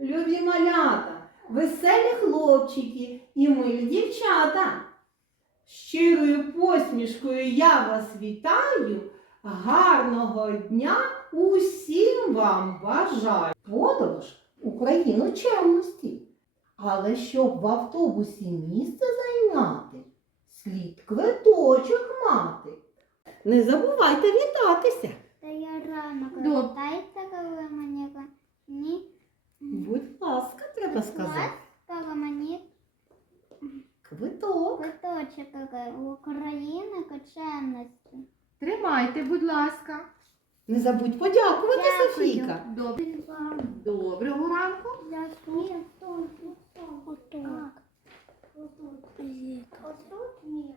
любі малята, веселі хлопчики і милі дівчата. Щирою посмішкою я вас вітаю. Гарного дня усім вам бажаю. Подорож у країну чемності. Але щоб в автобусі місце зайняти, слід квиточок мати. Не забувайте вітатися. Та я рано Добре. повертається, коли мені ласка, треба сказати. Мені Квиток. квиточок України кочевності. Тримайте, будь ласка. Не забудь подякувати, Дякую. Софійка. Добре. Доброго ранку. Ні, тут, отут. Отут ні.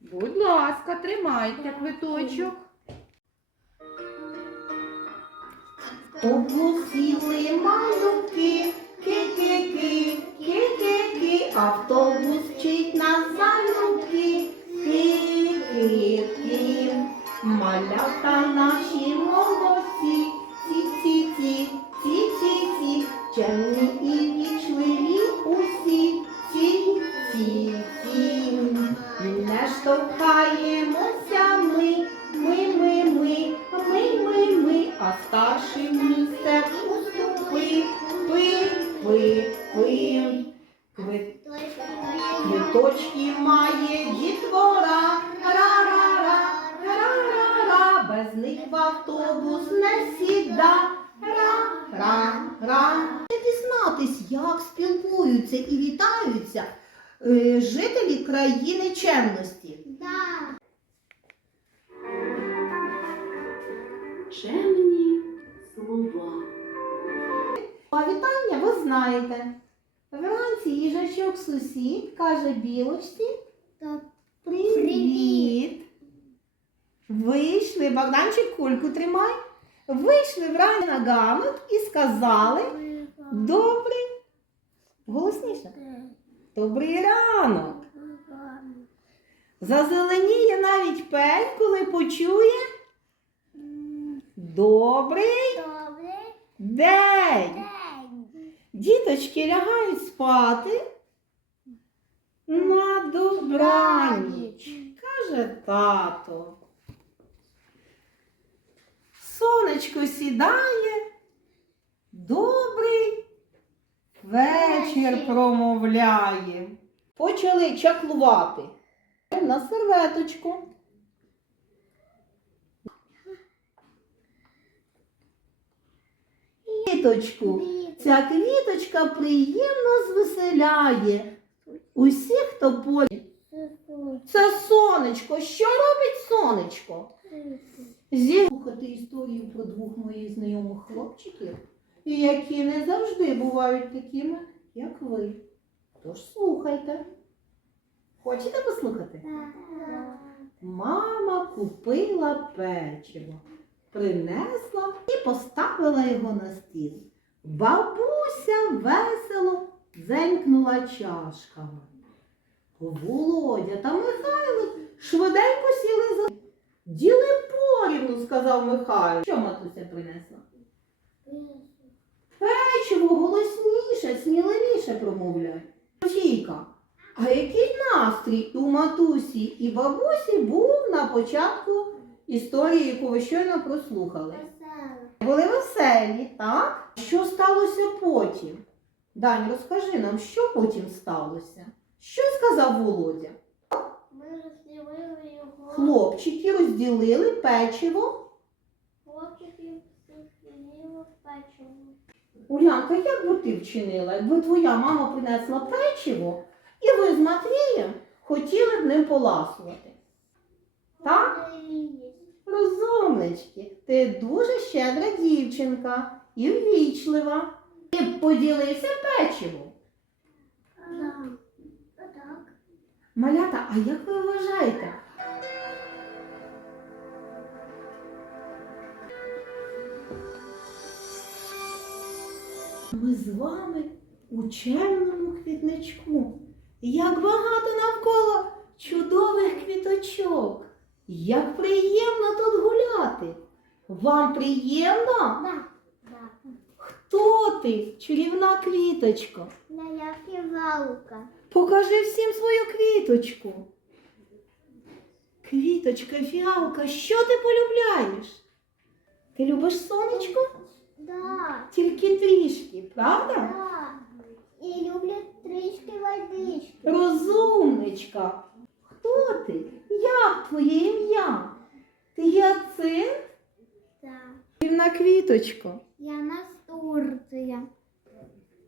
Будь ласка, тримайте квиточок. Обусіли малюки, ки-ки-ки, ки-ки-ки, автобус вчить нас залюбки, ки-ки-ки. Малята наші молодці, ці-ці-ці, ці-ці-ці, Квиточки має дітвора, ра-ра-ра, ра-ра-ра, без них в автобус не сіда, ра-ра-ра. Дізнатись, як спілкуються і вітаються е, жителі країни чемності. Да. Чемні слова. А вітання ви знаєте. Вранці їжачок сусід каже білочці привіт. Привіт. Вийшли, Богданчик кульку тримай. Вийшли вранці на ганок і сказали добрий. Голосніше. Добрий ранок. Зазеленіє навіть пень, коли почує добрий Добрий день. Діточки лягають спати на добраніч, каже тато. Сонечко сідає, добрий Вечір. промовляє. Почали чаклувати на серветочку. Квіточку. Ця квіточка приємно звеселяє усіх, хто поряд. Це сонечко. Що робить сонечко? Слухати історію про двох моїх знайомих хлопчиків, які не завжди бувають такими, як ви. Тож слухайте. Хочете послухати? Мама купила печиво, принесла і поставила його на стіл. Бабуся весело дзенькнула чашками. Володя та Михайло швиденько сіли за. Діли порівну, сказав Михайло. Що матуся принесла? Печиво голосніше, сміливіше промовляй. Тійка, а який настрій у матусі і бабусі був на початку історії, яку ви щойно прослухали? Були веселі, так? Що сталося потім? Дань, розкажи нам, що потім сталося? Що сказав Володя? Ми розділили його. Хлопчики розділили печиво. Хлопчиків розділили печиво. Улянка, як би ти вчинила, якби твоя мама принесла печиво, і ви з Матвієм хотіли б ним поласувати? Так? Розумнички, ти дуже щедра дівчинка і ввічлива. Ти поділився печивом. Так. Малята, а як ви вважаєте? Ми з вами у чемному квітничку. Як багато навколо чудових квіточок. Як приємно тут гуляти. Вам приємно? Да. Да. Хто ти, чарівна квіточко? Я фігалка. Покажи всім свою квіточку. Квіточка, фіалка, що ти полюбляєш? Ти любиш сонечко? Да. Тільки трішки, правда? Да. І люблю трішки водички. Розумничка. Хто ти? Як твоє ім'я? Ти Яцин? Да. Чарівна квіточко. Я Настурція.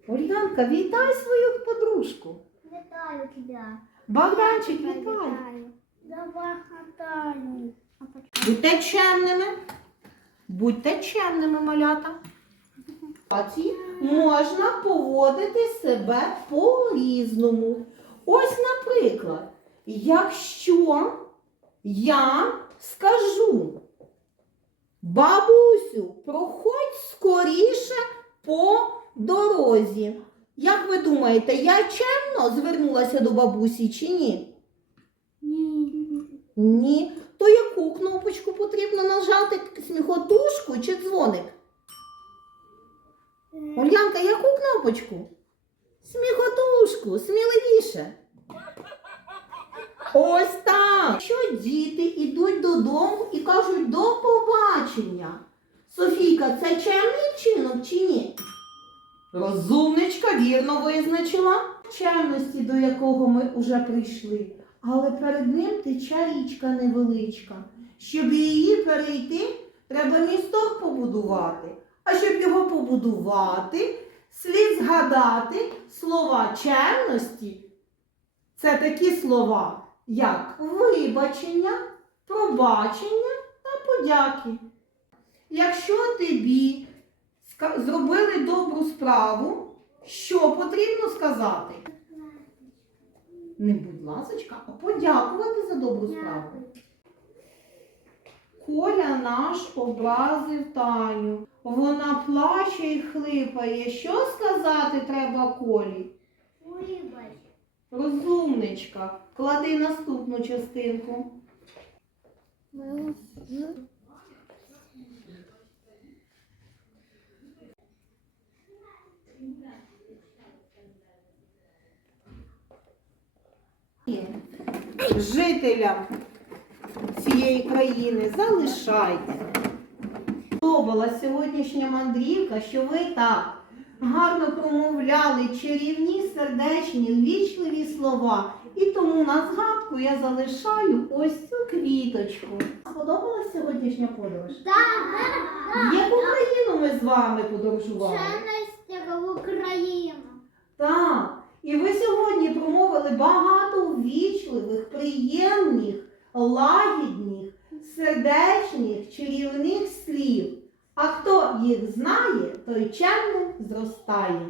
Ульянка, вітай свою подружку. Вітаю тебе. Богданчик, вітай. Вітаю. Давай хатаю. Будьте чемними. Будьте чемними, малята. Можна поводити себе по-різному. Ось, наприклад, якщо я скажу, бабусю, проходь скоріше по дорозі. Як ви думаєте, я чемно звернулася до бабусі чи ні? Ні. Ні. То яку кнопочку потрібно нажати? Сміхотушку чи дзвоник? Ульянка, яку кнопочку? Сміхотушку, сміливіше. Ось так. Що діти йдуть додому і кажуть до побачення. Софійка, це чемний вчинок чи ні? Розумничка вірно визначила чемності, до якого ми вже прийшли. Але перед ним тече річка невеличка. Щоб її перейти, треба місток побудувати. А щоб його побудувати, слід згадати слова чемності. Це такі слова, як вибачення, пробачення та подяки. Якщо тобі зробили добру справу, що потрібно сказати? Не будь ласочка, а подякувати за добру справу. Коля наш образив Таню. Вона плаче і хлипає. Що сказати треба Колі? Вибач. Розумничка, клади наступну частинку. Жителям цієї країни залишайте. Сподобалась сьогоднішня мандрівка, що ви так гарно промовляли чарівні, сердечні, ввічливі слова. І тому на згадку я залишаю ось цю квіточку. Сподобалась сьогоднішня подорож? Да. В яку країну ми з вами подорожували? В Україну. Так. І ви сьогодні промовили багато ввічливих, приємних, лагідних, сердечних, чарівних слів. А хто їх знає, той чемним зростає.